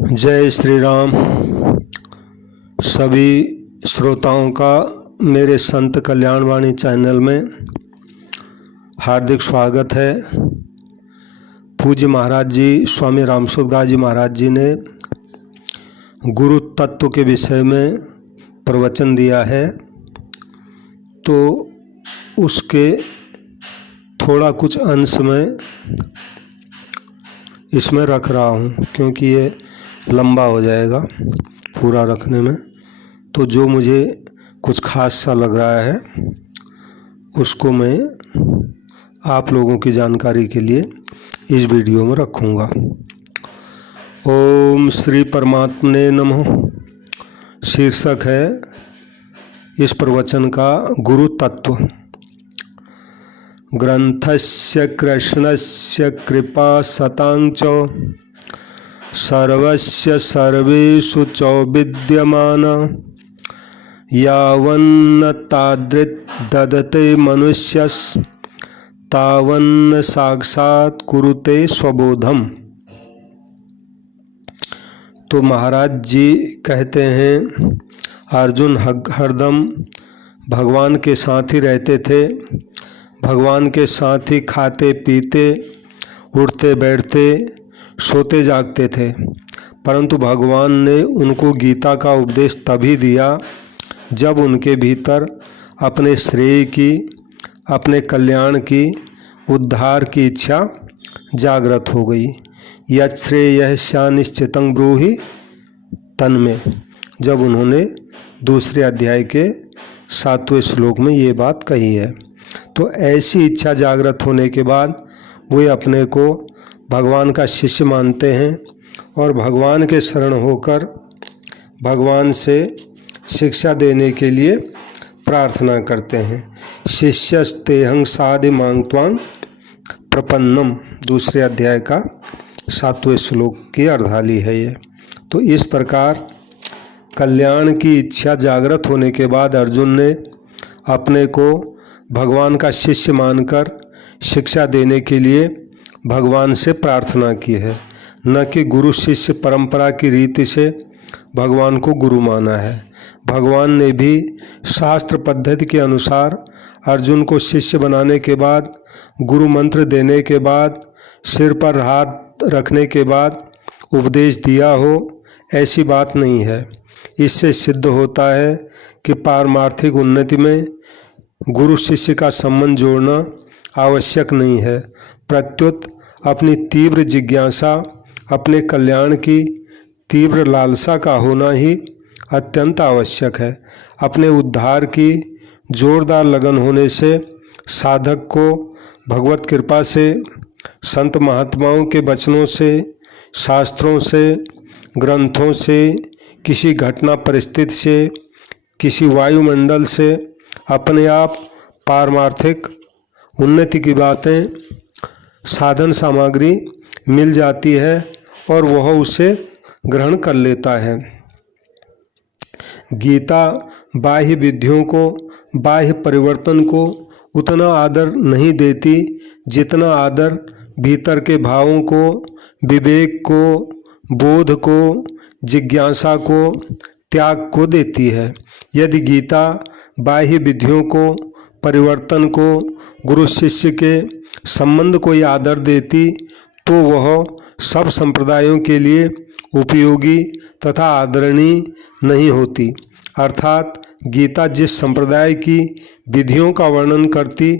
जय श्री राम। सभी श्रोताओं का मेरे संत कल्याणवाणी चैनल में हार्दिक स्वागत है। पूज्य महाराज जी स्वामी राम सुखदास जी महाराज जी ने गुरु तत्व के विषय में प्रवचन दिया है, तो उसके थोड़ा कुछ अंश में इसमें रख रहा हूँ, क्योंकि ये लंबा हो जाएगा पूरा रखने में। तो जो मुझे कुछ खास सा लग रहा है उसको मैं आप लोगों की जानकारी के लिए इस वीडियो में रखूँगा। ओम श्री परमात्मने नमः शीर्षक है इस प्रवचन का गुरु तत्व। ग्रंथस्य कृष्णस्य कृपा सतां च सर्वस्य सर्वेषु च विद्यमान यावन्न तादृक् ददते मनुष्यस् तावन्न साक्षात् कुरुते स्वबोधम। तो महाराज जी कहते हैं अर्जुन हरदम भगवान के साथ ही रहते थे, भगवान के साथ ही खाते पीते उठते बैठते सोते जागते थे, परंतु भगवान ने उनको गीता का उपदेश तभी दिया जब उनके भीतर अपने श्रेय की, अपने कल्याण की, उद्धार की इच्छा जागृत हो गई। यत् श्रेयस्या निश्चितं ब्रूहि तन्मे, जब उन्होंने दूसरे अध्याय के 7वें श्लोक में ये बात कही है। तो ऐसी इच्छा जागृत होने के बाद वे अपने को भगवान का शिष्य मानते हैं और भगवान के शरण होकर भगवान से शिक्षा देने के लिए प्रार्थना करते हैं। शिष्यस्तेहं साधि मांग त्वां प्रपन्नम, दूसरे अध्याय का 7वें श्लोक की अर्धाली है ये। तो इस प्रकार कल्याण की इच्छा जागृत होने के बाद अर्जुन ने अपने को भगवान का शिष्य मानकर शिक्षा देने के लिए भगवान से प्रार्थना की है, न कि गुरु शिष्य परंपरा की रीति से भगवान को गुरु माना है। भगवान ने भी शास्त्र पद्धति के अनुसार अर्जुन को शिष्य बनाने के बाद, गुरु मंत्र देने के बाद, सिर पर हाथ रखने के बाद उपदेश दिया हो, ऐसी बात नहीं है। इससे सिद्ध होता है कि पारमार्थिक उन्नति में गुरु शिष्य का संबंध जोड़ना आवश्यक नहीं है, प्रत्युत अपनी तीव्र जिज्ञासा, अपने कल्याण की तीव्र लालसा का होना ही अत्यंत आवश्यक है। अपने उद्धार की जोरदार लगन होने से साधक को भगवत कृपा से, संत महात्माओं के वचनों से, शास्त्रों से, ग्रंथों से, किसी घटना परिस्थिति से, किसी वायुमंडल से अपने आप पारमार्थिक उन्नति की बातें, साधन सामग्री मिल जाती है और वह उसे ग्रहण कर लेता है। गीता बाह्य विधियों को, बाह्य परिवर्तन को उतना आदर नहीं देती जितना आदर भीतर के भावों को, विवेक को, बोध को, जिज्ञासा को, त्याग को देती है। यदि गीता बाह्य विधियों को, परिवर्तन को, गुरु शिष्य के संबंध को ही आदर देती तो वह सब संप्रदायों के लिए उपयोगी तथा आदरणीय नहीं होती। अर्थात गीता जिस संप्रदाय की विधियों का वर्णन करती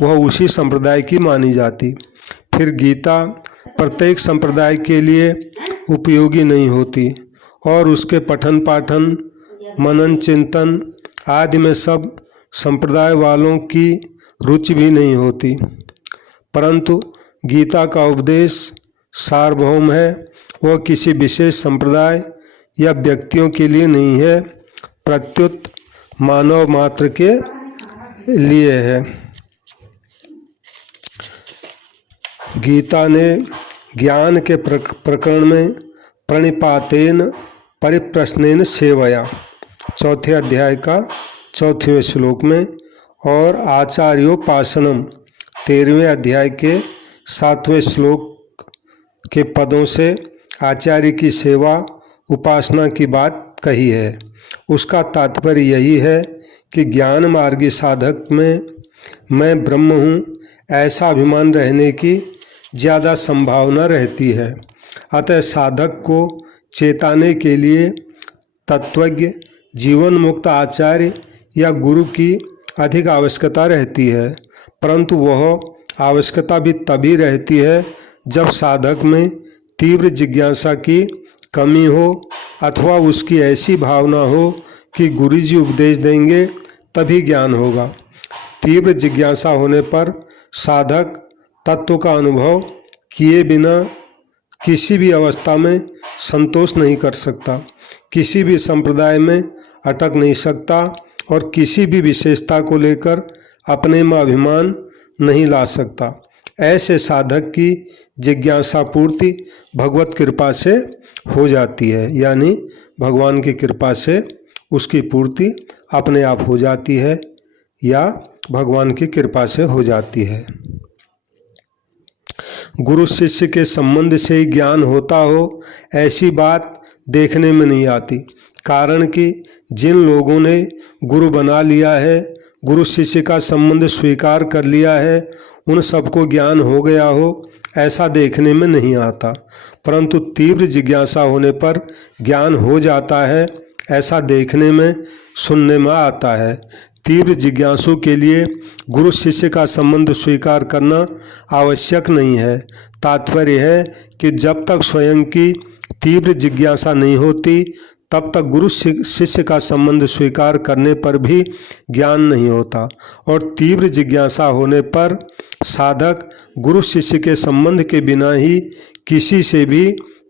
वह उसी संप्रदाय की मानी जाती। फिर गीता प्रत्येक संप्रदाय के लिए उपयोगी नहीं होती और उसके पठन पाठन, मनन चिंतन आदि में सब संप्रदाय वालों की रुचि भी नहीं होती। परंतु गीता का उपदेश सार्वभौम है, वह किसी विशेष संप्रदाय या व्यक्तियों के लिए नहीं है, प्रत्युत मानव मात्र के लिए है। गीता ने ज्ञान के प्रकरण में प्रणिपातेन परिप्रश्नेन सेवया, चौथे अध्याय का 4वें श्लोक में, और आचार्योपासनम 13वें अध्याय के 7वें श्लोक के पदों से आचार्य की सेवा उपासना की बात कही है। उसका तात्पर्य यही है कि ज्ञान मार्गी साधक में मैं ब्रह्म हूँ ऐसा अभिमान रहने की ज़्यादा संभावना रहती है। अतः साधक को चेताने के लिए तत्वज्ञ, जीवन मुक्त आचार्य या गुरु की अधिक आवश्यकता रहती है, परंतु वह आवश्यकता भी तभी रहती है जब साधक में तीव्र जिज्ञासा की कमी हो अथवा उसकी ऐसी भावना हो कि गुरु जी उपदेश देंगे तभी ज्ञान होगा। तीव्र जिज्ञासा होने पर साधक तत्व का अनुभव किए बिना किसी भी अवस्था में संतोष नहीं कर सकता, किसी भी संप्रदाय में अटक नहीं सकता और किसी भी विशेषता को लेकर अपने में अभिमान नहीं ला सकता। ऐसे साधक की जिज्ञासा पूर्ति भगवत कृपा से हो जाती है, यानी भगवान की कृपा से उसकी पूर्ति अपने आप हो जाती है या भगवान की कृपा से हो जाती है। गुरु शिष्य के संबंध से ही ज्ञान होता हो ऐसी बात देखने में नहीं आती, कारण कि जिन लोगों ने गुरु बना लिया है, गुरु शिष्य का संबंध स्वीकार कर लिया है, उन सबको ज्ञान हो गया हो ऐसा देखने में नहीं आता, परंतु तीव्र जिज्ञासा होने पर ज्ञान हो जाता है ऐसा देखने में सुनने में आता है। तीव्र जिज्ञासु के लिए गुरु शिष्य का संबंध स्वीकार करना आवश्यक नहीं है। तात्पर्य है कि जब तक स्वयं की तीव्र जिज्ञासा नहीं होती तब तक गुरु शिष्य का संबंध स्वीकार करने पर भी ज्ञान नहीं होता, और तीव्र जिज्ञासा होने पर साधक गुरु शिष्य के संबंध के बिना ही किसी से भी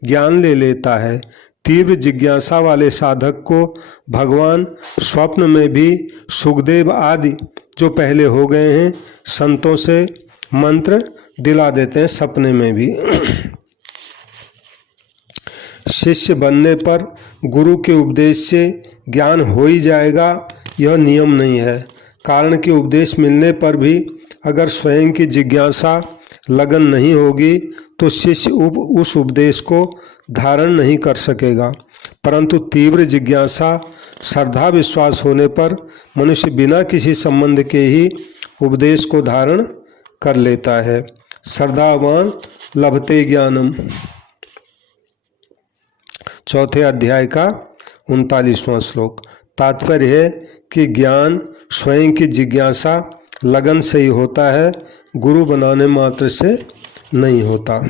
ज्ञान ले लेता है। तीव्र जिज्ञासा वाले साधक को भगवान स्वप्न में भी सुखदेव आदि जो पहले हो गए हैं संतों से मंत्र दिला देते हैं सपने में भी। शिष्य बनने पर गुरु के उपदेश से ज्ञान हो ही जाएगा यह नियम नहीं है, कारण कि उपदेश मिलने पर भी अगर स्वयं की जिज्ञासा लगन नहीं होगी तो शिष्य उस उपदेश को धारण नहीं कर सकेगा, परंतु तीव्र जिज्ञासा श्रद्धा विश्वास होने पर मनुष्य बिना किसी संबंध के ही उपदेश को धारण कर लेता है। श्रद्धावान लभते ज्ञानम, चौथे अध्याय का 39वां श्लोक। तात्पर्य है कि ज्ञान स्वयं की जिज्ञासा लगन से ही होता है, गुरु बनाने मात्र से नहीं होता।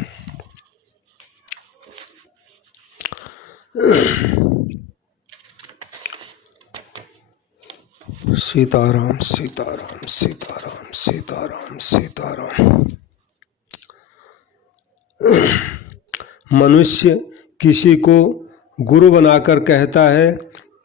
सीताराम सीताराम सीताराम सीताराम सीताराम। मनुष्य किसी को गुरु बनाकर कहता है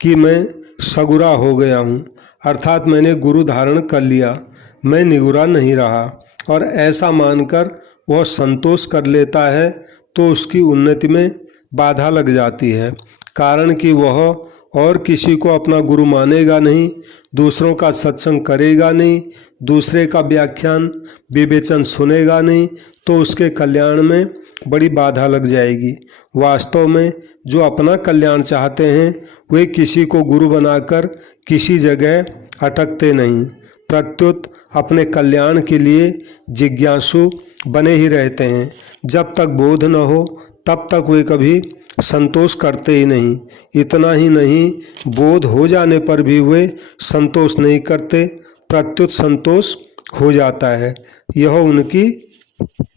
कि मैं सगुरा हो गया हूँ, अर्थात मैंने गुरु धारण कर लिया, मैं निगुरा नहीं रहा, और ऐसा मानकर वह संतोष कर लेता है तो उसकी उन्नति में बाधा लग जाती है, कारण कि वह और किसी को अपना गुरु मानेगा नहीं, दूसरों का सत्संग करेगा नहीं, दूसरे का व्याख्यान विवेचन सुनेगा नहीं, तो उसके कल्याण में बड़ी बाधा लग जाएगी। वास्तव में जो अपना कल्याण चाहते हैं वे किसी को गुरु बनाकर किसी जगह अटकते नहीं, प्रत्युत अपने कल्याण के लिए जिज्ञासु बने ही रहते हैं। जब तक बोध न हो तब तक वे कभी संतोष करते ही नहीं। इतना ही नहीं, बोध हो जाने पर भी वे संतोष नहीं करते, प्रत्युत संतोष हो जाता है। यह उनकी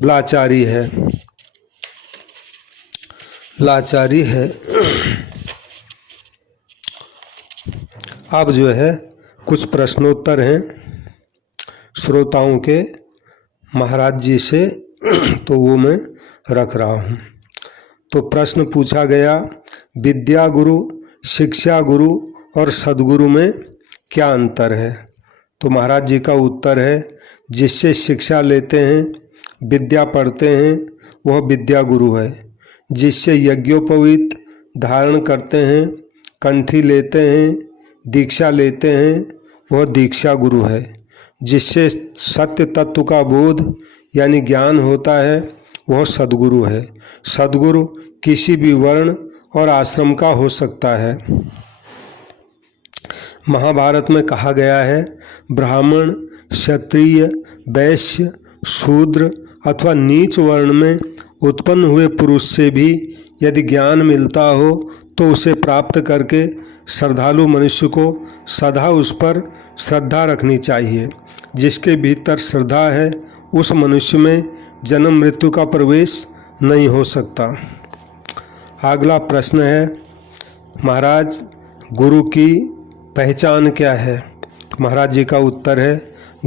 लाचारी है, लाचारी है। अब जो है कुछ प्रश्नोत्तर हैं श्रोताओं के महाराज जी से, तो वो मैं रख रहा हूँ। तो प्रश्न पूछा गया, विद्या गुरु, शिक्षा गुरु और सद्गुरु में क्या अंतर है? तो महाराज जी का उत्तर है, जिससे शिक्षा लेते हैं, विद्या पढ़ते हैं, वह विद्या गुरु है। जिससे यज्ञोपवीत धारण करते हैं, कंठी लेते हैं, दीक्षा लेते हैं, वह दीक्षा गुरु है। जिससे सत्य तत्व का बोध यानी ज्ञान होता है, वह सद्गुरु है। सद्गुरु किसी भी वर्ण और आश्रम का हो सकता है। महाभारत में कहा गया है, ब्राह्मण, क्षत्रिय, वैश्य, शूद्र अथवा नीच वर्ण में उत्पन्न हुए पुरुष से भी यदि ज्ञान मिलता हो तो उसे प्राप्त करके श्रद्धालु मनुष्य को सदा उस पर श्रद्धा रखनी चाहिए। जिसके भीतर श्रद्धा है उस मनुष्य में जन्म मृत्यु का प्रवेश नहीं हो सकता। अगला प्रश्न है, महाराज गुरु की पहचान क्या है? महाराज जी का उत्तर है,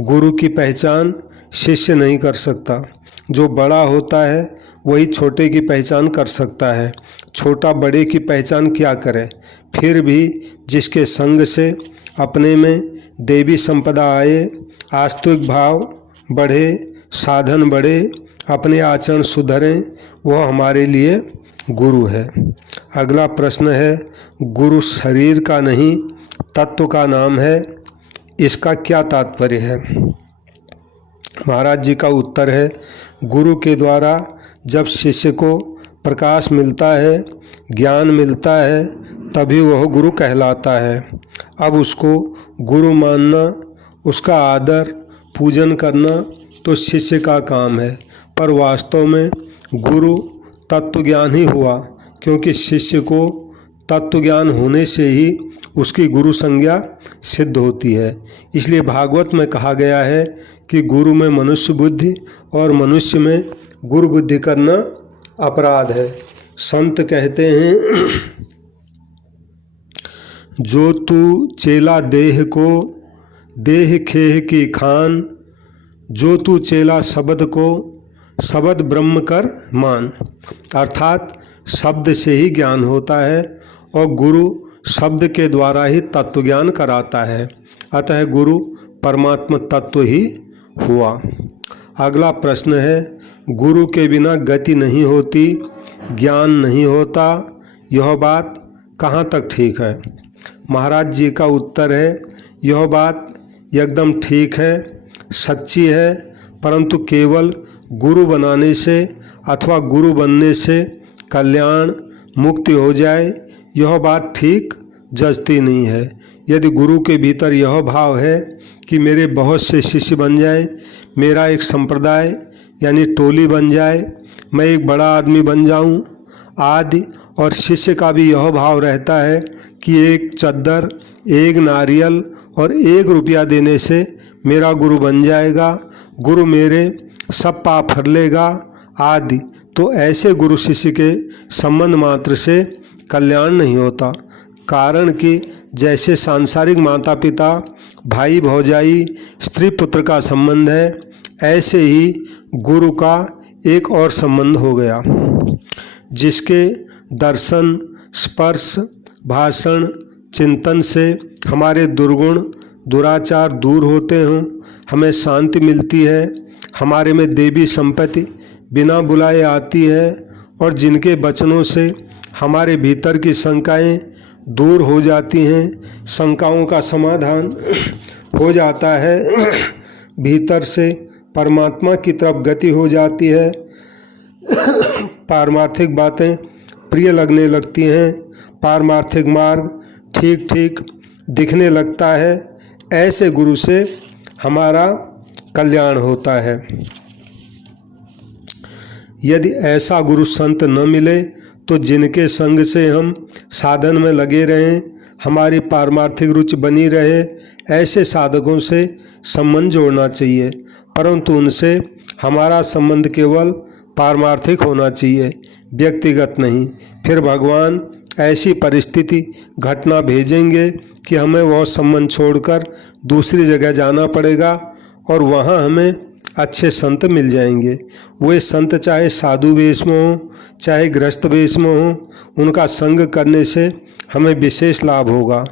गुरु की पहचान शिष्य नहीं कर सकता। जो बड़ा होता है वही छोटे की पहचान कर सकता है। छोटा बड़े की पहचान क्या करे? फिर भी जिसके संग से अपने में देवी संपदा आए, आस्तिक भाव बढ़े, साधन बढ़े, अपने आचरण सुधरें, वह हमारे लिए गुरु है। अगला प्रश्न है, गुरु शरीर का नहीं तत्व का नाम है, इसका क्या तात्पर्य है? महाराज जी का उत्तर है, गुरु के द्वारा जब शिष्य को प्रकाश मिलता है, ज्ञान मिलता है, तभी वह गुरु कहलाता है। अब उसको गुरु मानना, उसका आदर पूजन करना तो शिष्य का काम है, पर वास्तव में गुरु तत्वज्ञान ही हुआ, क्योंकि शिष्य को तत्वज्ञान होने से ही उसकी गुरु संज्ञा सिद्ध होती है। इसलिए भागवत में कहा गया है कि गुरु में मनुष्य बुद्धि और मनुष्य में गुरु बुद्धि करना अपराध है। संत कहते हैं, जो तू चेला देह को देह खेह की खान, जो तू चेला शब्द को शब्द ब्रह्म कर मान। अर्थात शब्द से ही ज्ञान होता है और गुरु शब्द के द्वारा ही तत्व ज्ञान कराता है। अतः गुरु परमात्मा तत्व ही हुआ। अगला प्रश्न है, गुरु के बिना गति नहीं होती, ज्ञान नहीं होता, यह बात कहाँ तक ठीक है? महाराज जी का उत्तर है, यह बात एकदम ठीक है, सच्ची है, परंतु केवल गुरु बनाने से अथवा गुरु बनने से कल्याण मुक्ति हो जाए, यह बात ठीक जचती नहीं है। यदि गुरु के भीतर यह भाव है कि मेरे बहुत से शिष्य बन जाए, मेरा एक संप्रदाय यानी टोली बन जाए, मैं एक बड़ा आदमी बन जाऊं आदि, और शिष्य का भी यह भाव रहता है कि एक चद्दर, एक नारियल और 1 रुपया देने से मेरा गुरु बन जाएगा, गुरु मेरे सब पाप हर लेगा आदि, तो ऐसे गुरु शिष्य के संबंध मात्र से कल्याण नहीं होता। कारण कि जैसे सांसारिक माता पिता, भाई भौजाई, स्त्री पुत्र का संबंध है, ऐसे ही गुरु का एक और संबंध हो गया, जिसके दर्शन, स्पर्श, भाषण, चिंतन से हमारे दुर्गुण, दुराचार दूर होते हों, हमें शांति मिलती है, हमारे में देवी संपत्ति बिना बुलाए आती है, और जिनके वचनों से हमारे भीतर की शंकाएं दूर हो जाती हैं, शंकाओं का समाधान हो जाता है, भीतर से परमात्मा की तरफ गति हो जाती है, पारमार्थिक बातें प्रिय लगने लगती हैं, पारमार्थिक मार्ग ठीक ठीक दिखने लगता है। ऐसे गुरु से हमारा कल्याण होता है। यदि ऐसा गुरु संत न मिले तो जिनके संग से हम साधन में लगे रहें, हमारी पारमार्थिक रुचि बनी रहे, ऐसे साधकों से संबंध जोड़ना चाहिए, परंतु उनसे हमारा संबंध केवल पारमार्थिक होना चाहिए, व्यक्तिगत नहीं। फिर भगवान ऐसी परिस्थिति घटना भेजेंगे कि हमें वह संबंध छोड़कर दूसरी जगह जाना पड़ेगा, और वहाँ हमें अच्छे संत मिल जाएंगे। वे संत चाहे साधु वेश में हों, चाहे गृहस्थ वेश में हों, उनका संग करने से हमें विशेष लाभ होगा।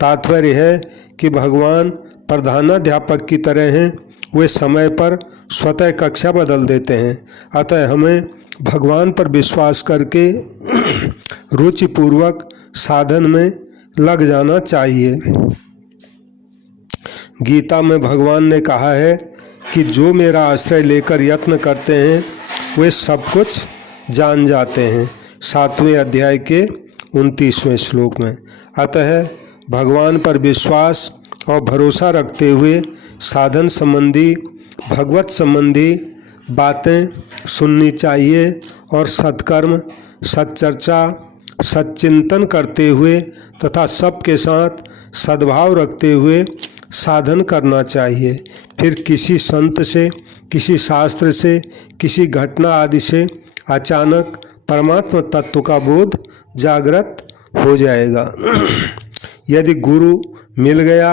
तात्पर्य है कि भगवान प्रधानाध्यापक की तरह हैं, वे समय पर स्वतः कक्षा बदल देते हैं। अतः हमें भगवान पर विश्वास करके रुचिपूर्वक साधन में लग जाना चाहिए। गीता में भगवान ने कहा है कि जो मेरा आश्रय लेकर यत्न करते हैं वे सब कुछ जान जाते हैं। 7वें अध्याय के 29वें श्लोक में। अतः भगवान पर विश्वास और भरोसा रखते हुए साधन संबंधी, भगवत संबंधी बातें सुननी चाहिए और सत्कर्म, सच्चर्चा, सच्चिंतन करते हुए तथा सबके साथ सद्भाव रखते हुए साधन करना चाहिए। फिर किसी संत से, किसी शास्त्र से, किसी घटना आदि से अचानक परमात्मा तत्व का बोध जागृत हो जाएगा। यदि गुरु मिल गया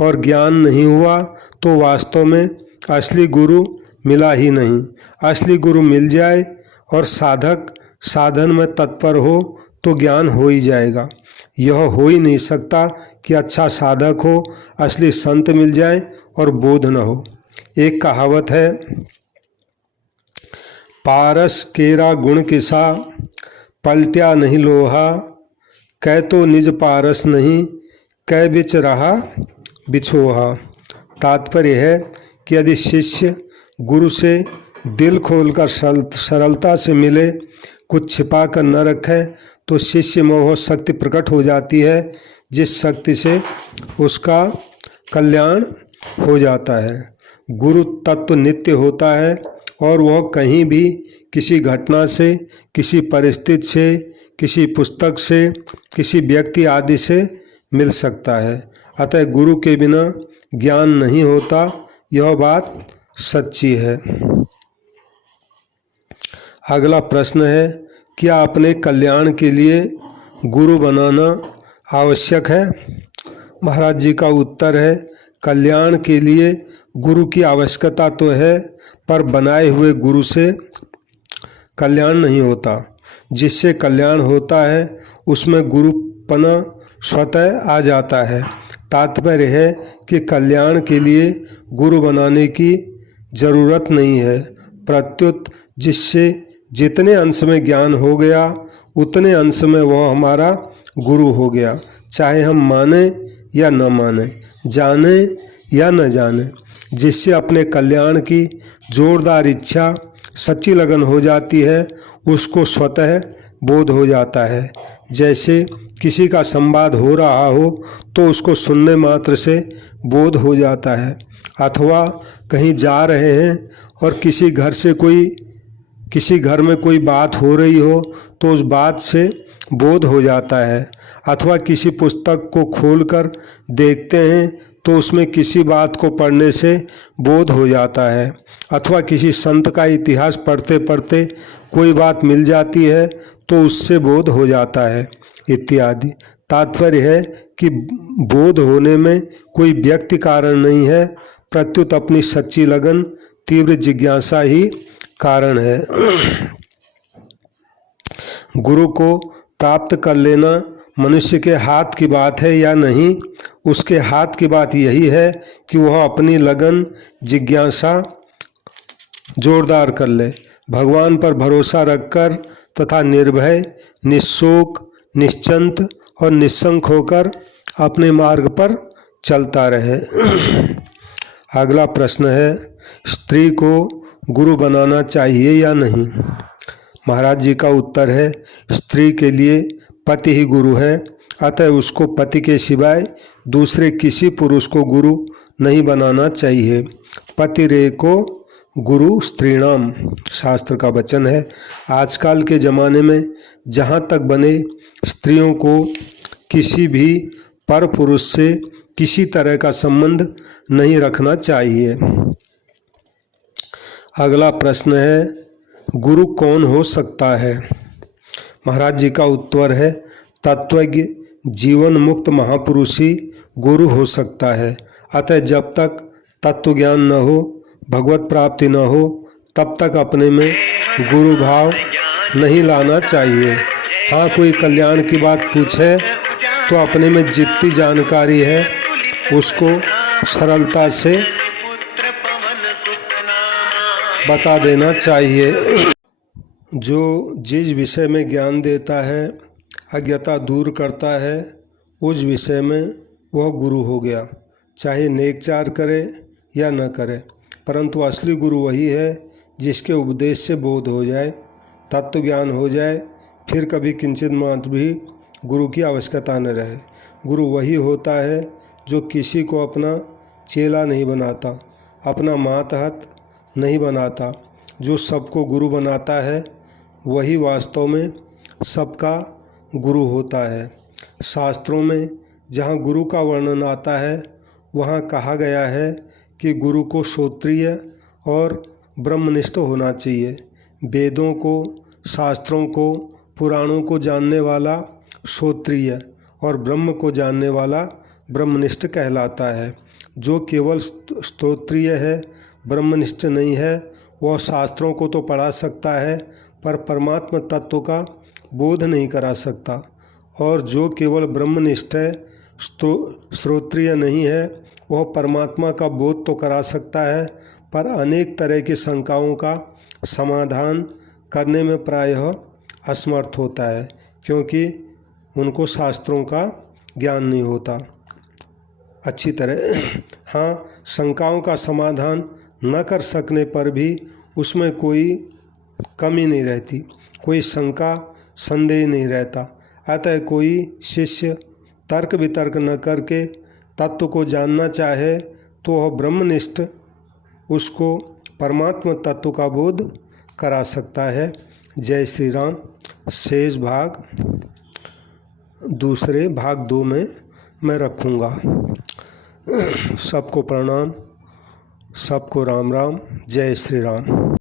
और ज्ञान नहीं हुआ तो वास्तव में असली गुरु मिला ही नहीं। असली गुरु मिल जाए और साधक साधन में तत्पर हो तो ज्ञान हो ही जाएगा। यह हो ही नहीं सकता कि अच्छा साधक हो, असली संत मिल जाए और बोध न हो। एक कहावत है, पारस केरा गुण किसा, पलट्या नहीं लोहा, कै तो निज पारस नहीं, कै बिच रहा बिछोहा। तात्पर्य है कि यदि शिष्य गुरु से दिल खोलकर सरलता से मिले, कुछ छिपा कर न रखे, तो शिष्य में वह शक्ति प्रकट हो जाती है जिस शक्ति से उसका कल्याण हो जाता है। गुरु तत्व नित्य होता है और वह कहीं भी किसी घटना से, किसी परिस्थिति से, किसी पुस्तक से, किसी व्यक्ति आदि से मिल सकता है। अतः गुरु के बिना ज्ञान नहीं होता, यह बात सच्ची है। अगला प्रश्न है, क्या अपने कल्याण के लिए गुरु बनाना आवश्यक है? महाराज जी का उत्तर है, कल्याण के लिए गुरु की आवश्यकता तो है, पर बनाए हुए गुरु से कल्याण नहीं होता। जिससे कल्याण होता है उसमें गुरुपना स्वतः आ जाता है। तात्पर्य है कि कल्याण के लिए गुरु बनाने की जरूरत नहीं है, प्रत्युत जिससे जितने अंश में ज्ञान हो गया उतने अंश में वह हमारा गुरु हो गया। चाहे हम माने या न माने, जाने या न जाने, जिससे अपने कल्याण की जोरदार इच्छा, सच्ची लगन हो जाती है, उसको स्वतः बोध हो जाता है। जैसे किसी का संवाद हो रहा हो तो उसको सुनने मात्र से बोध हो जाता है, अथवा कहीं जा रहे हैं और किसी घर में कोई बात हो रही हो तो उस बात से बोध हो जाता है, अथवा किसी पुस्तक को खोलकर देखते हैं तो उसमें किसी बात को पढ़ने से बोध हो जाता है, अथवा किसी संत का इतिहास पढ़ते पढ़ते कोई बात मिल जाती है तो उससे बोध हो जाता है इत्यादि। तात्पर्य है कि बोध होने में कोई व्यक्ति कारण नहीं है, प्रत्युत अपनी सच्ची लगन, तीव्र जिज्ञासा ही कारण है। गुरु को प्राप्त कर लेना मनुष्य के हाथ की बात है या नहीं, उसके हाथ की बात यही है कि वह अपनी लगन, जिज्ञासा जोरदार कर ले, भगवान पर भरोसा रखकर तथा निर्भय, निशोक, निश्चिंत और निस्संक होकर अपने मार्ग पर चलता रहे। अगला प्रश्न है, स्त्री को गुरु बनाना चाहिए या नहीं? महाराज जी का उत्तर है, स्त्री के लिए पति ही गुरु है, अतः उसको पति के सिवाय दूसरे किसी पुरुष को गुरु नहीं बनाना चाहिए। पतिरेको गुरु स्त्रीणाम, शास्त्र का वचन है। आजकल के ज़माने में जहाँ तक बने स्त्रियों को किसी भी पर पुरुष से किसी तरह का संबंध नहीं रखना चाहिए। अगला प्रश्न है, गुरु कौन हो सकता है? महाराज जी का उत्तर है, तत्वज्ञ, जीवन मुक्त महापुरुष ही गुरु हो सकता है। अतः जब तक तत्व ज्ञान न हो, भगवत प्राप्ति न हो, तब तक अपने में गुरु भाव नहीं लाना चाहिए। हाँ, कोई कल्याण की बात पूछे तो अपने में जितनी जानकारी है उसको सरलता से बता देना चाहिए। जो जिस विषय में ज्ञान देता है, अज्ञता दूर करता है, उस विषय में वह गुरु हो गया। चाहे नेकचार करे या न करे, परंतु असली गुरु वही है जिसके उपदेश से बोध हो जाए, तत्व ज्ञान हो जाए, फिर कभी किंचित मात्र भी गुरु की आवश्यकता न रहे। गुरु वही होता है जो किसी को अपना चेला नहीं बनाता, अपना मातहत नहीं बनाता। जो सबको गुरु बनाता है वही वास्तव में सबका गुरु होता है। शास्त्रों में जहाँ गुरु का वर्णन आता है वहाँ कहा गया है कि गुरु को श्रोत्रिय और ब्रह्मनिष्ठ होना चाहिए। वेदों को, शास्त्रों को, पुराणों को जानने वाला श्रोत्रिय और ब्रह्म को जानने वाला ब्रह्मनिष्ठ कहलाता है। जो केवल श्रोत्रिय है, ब्रह्मनिष्ठ नहीं है, वह शास्त्रों को तो पढ़ा सकता है पर परमात्म तत्व का बोध नहीं करा सकता। और जो केवल ब्रह्मनिष्ठ है, श्रोत्रिय नहीं है, वह परमात्मा का बोध तो करा सकता है पर अनेक तरह की शंकाओं का समाधान करने में प्रायः असमर्थ होता है, क्योंकि उनको शास्त्रों का ज्ञान नहीं होता अच्छी तरह। हाँ, शंकाओं का समाधान न कर सकने पर भी उसमें कोई कमी नहीं रहती, कोई शंका संदेह नहीं रहता। अतः कोई शिष्य तर्क वितर्क न करके तत्व को जानना चाहे तो वह ब्रह्मनिष्ठ उसको परमात्मा तत्व का बोध करा सकता है। जय श्री राम। शेष भाग दूसरे भाग 2 में मैं रखूँगा। सबको प्रणाम, सबको राम राम। जय श्री राम।